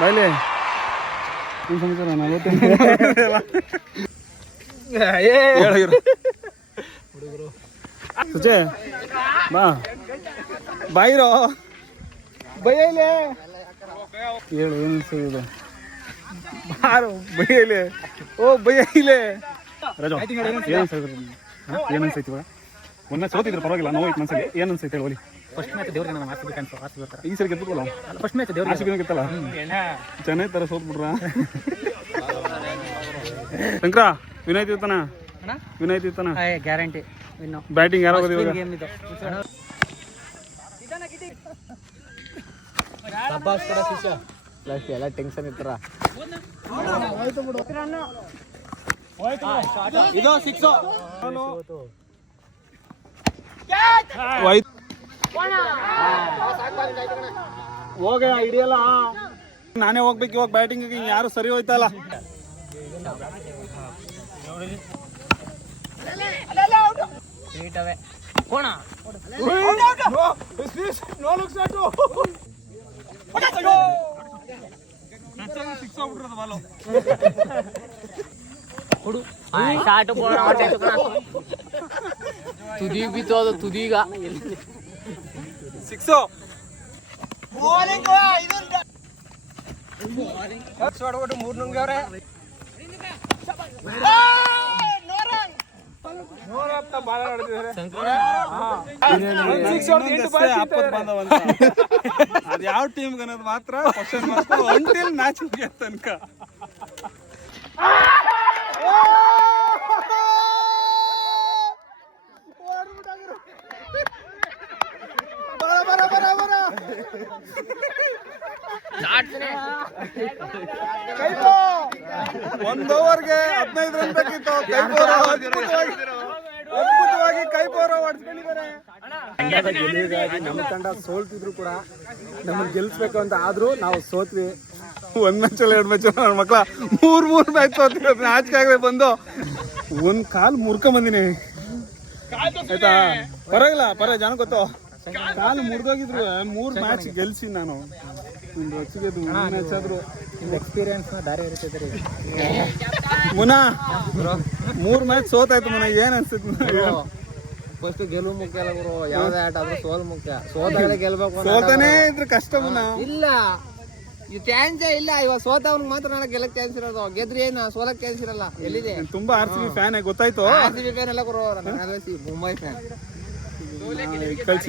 ಬಾಯ್ಲೆ ಏನು ಸಮಾಚಾರ? 40 ಹುಡುಗರು ಸುಚೆ ಬಾ ಬಾಯಿರೋ ಬೈಯಲೆ ಹೇಳು ಏನು ಅನ್ಸೋದು ಬಾರು ಬೈಯಲೆ ಓ ಬೈಯಲೆ ರಜಾ ಏನು ಅನ್ಸೋದ್ರಿ ಏನು ಅನ್ಸೈತಿ ಇವಾಗ ಮೊನ್ನೆ ಸೋತಿದ್ರು ಪರವಾಗಿಲ್ಲ ನೋವು ಐತೆ ಮನ್ಸಲ್ಲಿ ಏನು ಅನ್ಸೈತೆ ಹೇಳಿ ಫಸ್ಟ್ ಮ್ಯಾಚ್ ದೇವ್ರಿಗೆ ನಮ್ಮ ಆರ್ ಸಿ ಬಿ ಬರ್ತಾರೆ ಈ ಸರಿ ಗೆದ್ದಲ್ಲ ಫಸ್ಟ್ ಮ್ಯಾಚ್ ದೇವ್ರಿಗೆ ಆರ್ ಸಿ ಬಿ ಗೆತ್ತಲ್ಲ ಚೆನ್ನೈ ತರ ಸೋತ್ಬಿಟ್ರ ಶಂಕರ ವಿನಯ್ ತೀರ್ಥನ ವಿನಯ್ ತೀರ್ಥನ ಗ್ಯಾರಂಟಿ ಬ್ಯಾಟಿಂಗ್ ಯಾರೋ ಎಲ್ಲ ಟೆನ್ಷನ್ ಇರ್ತಾರ ಇದು 6 ಹೋಗ ಹಿಡಿಯಲ್ಲ ನಾನೇ ಹೋಗ್ಬೇಕು ಇವಾಗ ಬ್ಯಾಟಿಂಗ್ ಯಾರು ಸರಿ ಹೋಯ್ತಲ್ಲ ತುದಿ ಬಿತ್ತು ಅದು ತುದೀಗ 6 ಅದ್ ಯಾವ ಟೀಮ್ ಅನ್ನೋದು ಮಾತ್ರ ಕ್ವಶನ್ ಮಾರ್ಕ್ ಅಂಟಿಲ್ ಮ್ಯಾಚ್ ಮುಗಿಯೋ ತನಕ ಒಂದು ಓವರ್ಗೆ 15 ರನ್ ಬೇಕಿತ್ತು. ಅದ್ಭುತವಾಗಿ ಕೈಪೋರ ಹೊಡ್ಸ್ಕೊಂಡಿದ್ದಾರೆ. ನಮ್ಮ ತಂಡ ಸೋಲ್ತಿದ್ರು ಕೂಡ ನಮ್ಮನ್ನು ಗೆಲ್ಸ್ಬೇಕು ಅಂತ ಆದ್ರೂ ನಾವು ಸೋತ್ವಿ. 1 ಮ್ಯಾಚ್ ಅಲ್ಲ 2 ಮ್ಯಾಚ್ ನನ್ನ ಮಕ್ಳ 3 ಮ್ಯಾಚ್ ಸೋತಿರೋದು ನಾಚಿಕೆ ಆಗದೆ ಬಂದು ಒಂದ್ ಕಾಲ್ ಮುರ್ಕೊಂಬಂದಿನಿ ಆಯ್ತಾ. ಪರವಾಗಿಲ್ಲ ಜನ ಗೊತ್ತು ಕಾಲು ಮುರಿದೋಗಿದ್ರು 3 ಮ್ಯಾಚ್ ಗೆಲ್ಸಿ ನಾನು. ಒಂದು ವರ್ಷಕ್ಕೆ 3 ಮ್ಯಾಚ್ ಆದ್ರು ಎಕ್ಸ್ಪೀರಿಯನ್ಸ್ ದಾರಿ ಇರ್ತೈತೆ ಮುನಾ 3 ಮ್ಯಾಚ್ ಸೋತಾಯ್ತು ಮುನ. ಏನ್ ಅನ್ಸುತ್ತೆ? ಫಸ್ಟ್ ಗೆಲುವು ಮುಖ್ಯ ಅಲ್ಲ ಗುರು, ಯಾವ್ದೇ ಆಟ ಆದ್ರೂ ಸೋಲ್ ಮುಖ್ಯ. ಸೋತಾಗಲೇ ಗೆಲ್ಬೇಕು. ಸೋತಾನೇ ಇದ್ರೆ ಕಷ್ಟ ಮುನ. ಇಲ್ಲ ಇದು ಚಾನ್ಸೇ ಇಲ್ಲ. ಇವಾಗ ಸೋತವ್ನಿಗೆ ಮಾತ್ರ ನಾಳೆ ಗೆಲ್ಲಕ್ ಚಾನ್ಸ್ ಇರೋದು. ಗೆದ್ರೆ ಏನು ಸೋಲಕ್ ಚಾನ್ಸ್ ಇರಲ್ಲ. ಎಲ್ಲಿದೆ? ತುಂಬಾ ಆರ್ ಸಿ ಬಿ ಫ್ಯಾನ್ ಗೊತ್ತಾಯ್ತು. ಆರ್ ಸಿ ಬಿ ಫ್ಯಾನ್ ಎಲ್ಲ ಗುರು, ಮುಂಬೈ ಫ್ಯಾನ್. ಕಳ್ಸಿ